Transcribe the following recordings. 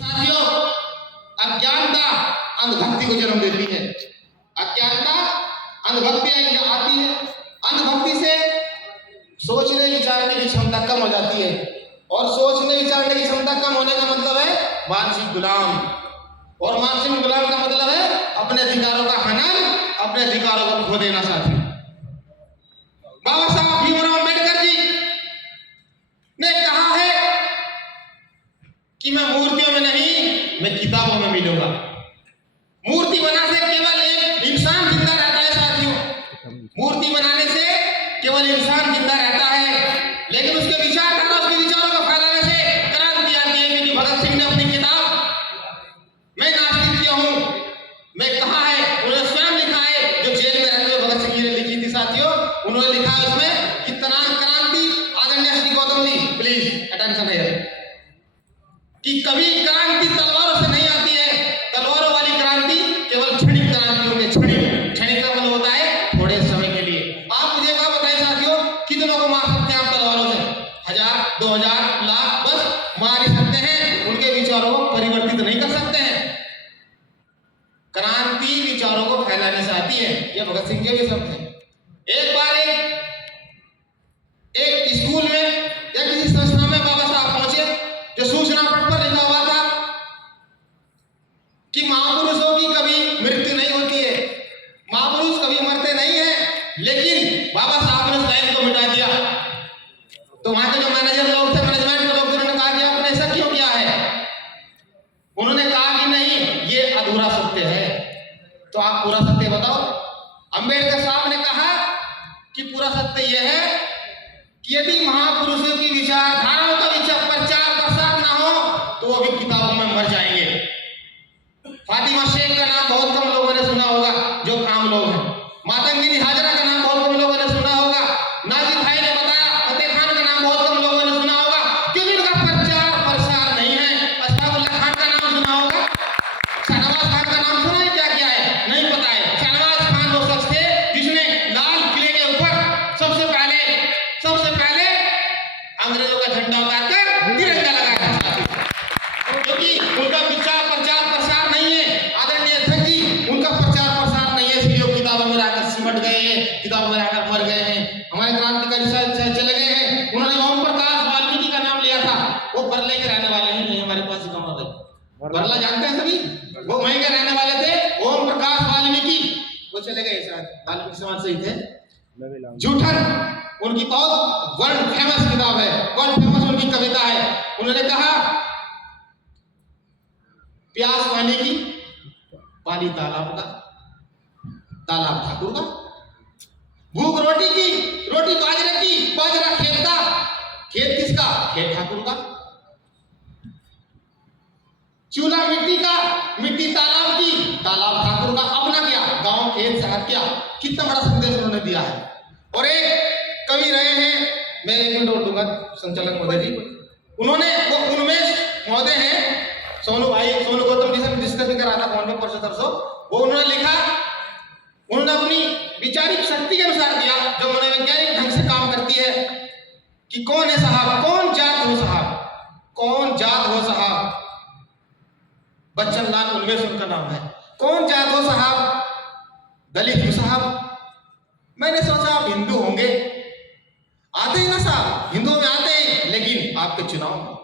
साथियों, अज्ञानता अंधभक्ति को जन्म देती है। अज्ञानता अंधभक्ति आती है। अंधभक्ति से सोचने विचारने की क्षमता कम हो जाती है, और सोचने विचारने की क्षमता कम होने का मतलब है मानसिक गुलाम, और मानसिक गुलाम का मतलब है अपने अधिकारों का हनन, अपने अधिकारों को खो देना। साथी, बाबा साहब भीमराव अम्बेडकर जी ने कहा है कि मैं मूर्तियों में नहीं, मैं किताबों में मिलूंगा। मूर्ति बनाने से केवल एक इंसान जिंदा रहता है। साथियों, मूर्ति बनाने से केवल इंसान जिंदा रहता है, लेकिन उसके विचारधारा, उसके विचारों को फैलाने से क्रांति आती है। क्योंकि भगत सिंह ने अपनी किताब मैं नास्तिक क्यों हूं मैं कहा है, उन्होंने स्वयं लिखा है, जो जेल में रहते हुए भगत सिंह ने लिखी थी। साथियों, उन्होंने लिखा है उसमें कितना क्रांति, आदरणीय श्री गौतम जी प्लीज अटेंशन है, कि कभी क्रांति तलवारों से नहीं आती है। तलवारों वाली क्रांति केवल क्षणिक क्रांति होती है। क्षणिक का मतलब होता है थोड़े समय के लिए। आप मुझे क्या बताएं साथियों, कितनों को मार सकते हैं आप तलवारों से? 1000, 2000, लाख, बस मार ही सकते हैं, उनके विचारों को परिवर्तित नहीं कर सकते हैं। क्रांति विचारों को फैलाने से आती है। ये भगत सिंह के भी शब्द हैं। एक बार एक स्कूल में या किसी संस्था में बाबा साहब पहुंचे, जो सूचना पट पर लिखा हुआ था कि महापुरुषों की कभी मृत्यु नहीं होती है, महापुरुष कभी मरते नहीं है, लेकिन बाबा साहब ने उस लाइन को मिटा दिया। तो वहां के जो मैनेजर लोग थे, मैनेजमेंट के लोग थे, उन्होंने कहा कि आपने ऐसा क्यों किया है? उन्होंने कहा कि नहीं, ये अधूरा सत्य है। तो आप पूरा सत्य बताओ। अंबेडकर साहब ने कहा कि पूरा सत्य यह है कि यदि महापुरुषों की विचारधाराओं का प्रचार प्रसार ना हो तो वो भी किताबों में मर जाएंगे। फातिमा शेख का नाम बहुत कम लोगों ने सुना होगा, जो आम लोग हैं। मातंगिनी हाजरा का नाम बहुत कम लोगों ने सुना होगा। नाजिर भाई ने बताया, फतेह खान का नाम बहुत कम लोगों ने सुना होगा, क्योंकि उनका प्रचार प्रसार नहीं है। अशफाकुल्लाह खान का नाम सुना होगा, शाहनवाज खान का नाम सुना है, क्या किया है नहीं पता है। शाहनवाज खान वो शख्स थे जिसने लाल किले के ऊपर सबसे पहले अंग्रेजों का झंडा उतारकर तिरंगा लगाया था, क्योंकि उनका विचार प्रचार प्रसार नहीं है। आदरणीय अध्यक्ष जी, उनका प्रचार प्रसार नहीं है, इसलिए वो किताबों में रहकर सिमट गए हैं, किताबों में रहकर मर गए हैं। हमारे क्रांतिकारी चले गए हैं। उन्होंने ओम प्रकाश वाल्मीकि का नाम लिया था, वो बरले के रहने वाले ही नहीं, हमारे पास ही कम हो गए। बरला जानते हैं सभी, वो वहीं के रहने वाले थे, ओम प्रकाश वाल्मीकि। वो चले गए, शायद वाल्मीकि समाज से ही थे। जूठन उनकी बहुत वर्ल्ड फेमस किताब है, वर्ल्ड फेमस उनकी कविता है। उन्होंने कहा, प्यास पानी की, पानी तालाब का, तालाब ठाकुर का। भूख रोटी की, रोटी बाजरे की, बाजरा खेत का, खेत किसका? खेत ठाकुर का। चूल्हा मिट्टी का, मिट्टी तालाब की, तालाब ठाकुर का। अपना क्या? गांव, खेत, शहर क्या? कितना बड़ा संदेश उन्होंने दिया है। और एक कवि रहे हैं, मैं एक मिनट और दूंगा संचालक महोदय जी, उन्होंने, वो उन्मेष महोदय हैं, सोनू गौतम जी से डिस्कस भी करा था फोन पे परसों। वो उन्होंने लिखा, उन्होंने अपनी विचारिक शक्ति के अनुसार दिया, जो मनोवैज्ञानिक ढंग से काम करती है, कि कौन है साहब, कौन जात हो साहब, कौन जात हो साहब। बच्चन लाल उन्मेष उनका नाम है। कौन जात हो साहब? दलित हो साहब। मैंने सोचा आप हिंदू होंगे, आते हैं ना साहब, हिंदुओं में आते हैं, लेकिन आपके चुनाव में।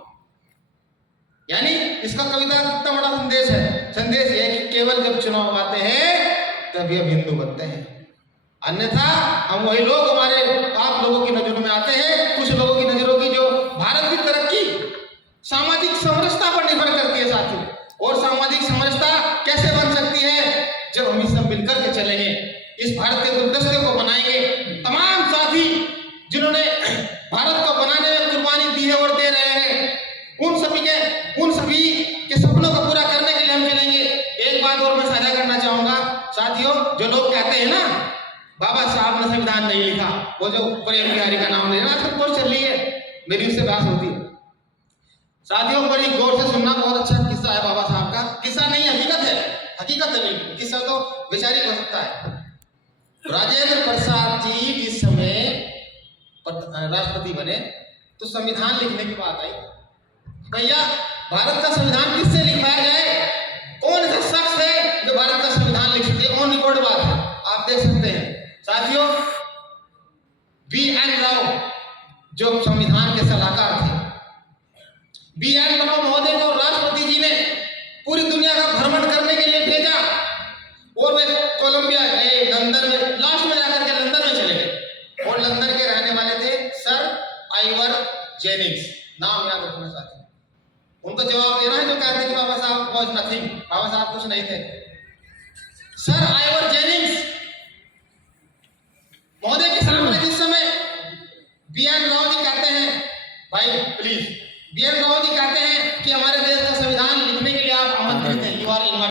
यानी इसका कविता कितना बड़ा संदेश है। संदेश यह है कि केवल जब चुनाव आते हैं तभी हम हिंदू बनते हैं, अन्यथा हम वही लोग, हमारे आप लोगों की नजरों में आते हैं। कुछ लोगों की नजरों की जो भारत की तरक्की सामाजिक समरसता पर निर्भर करती है साथियों। और सामाजिक समरसता कैसे बन सकती है? जब हम सब मिलकर के चलेंगे, इस भारत के गुलदस्ते को बनाएंगे। तमाम साथी जिन्होंने भारत को बनाने में कुर्बानी दी है और दे रहे हैं, उन सभी के सपनों को पूरा करने के लिए हम चलेंगे। एक बात और मैं साझा करना चाहूंगा साथियों, जो लोग कहते हैं ना बाबा साहब ने संविधान नहीं लिखा, वो जो प्रेम बिहारी का नाम ले रहे हैं, आजकल कोर्स चल रही है, मेरी उससे बहस होती है। साथियों, बड़ी गौर से सुनना, बहुत अच्छा किस्सा है बाबा साहब का। किस्सा नहीं, हकीकत है, हकीकत है नहीं, किस्सा तो वैचारिक हो सकता है। राजेंद्र प्रसाद जी जिस समय राष्ट्रपति बने, तो संविधान लिखने की बात आई। भैया भारत का संविधान किससे लिखवाया जाए? कौन सा शख्स है जो भारत का संविधान लिख सकते? ऑन रिकॉर्ड बात है, आप देख सकते हैं साथियों। B.N. राव जो संविधान के सलाहकार थे, B.N. राव महोदय को राष्ट्रपति जी ने पूरी दुनिया का भ्रमण करने के लिए भेजा और वे कोलंबिया गए, लंदन में, लास्ट में जाकर के लंदन में चले गए और लंदन के रहने वाले थे सर आइवर जेनिंग्स, नाम याद रखना चाहते हैं। उनको जवाब देना है जो कहते हैं कि बाबा साहब वाज नथिंग, बाबा साहब कुछ नहीं थे। Sir Ivor Jennings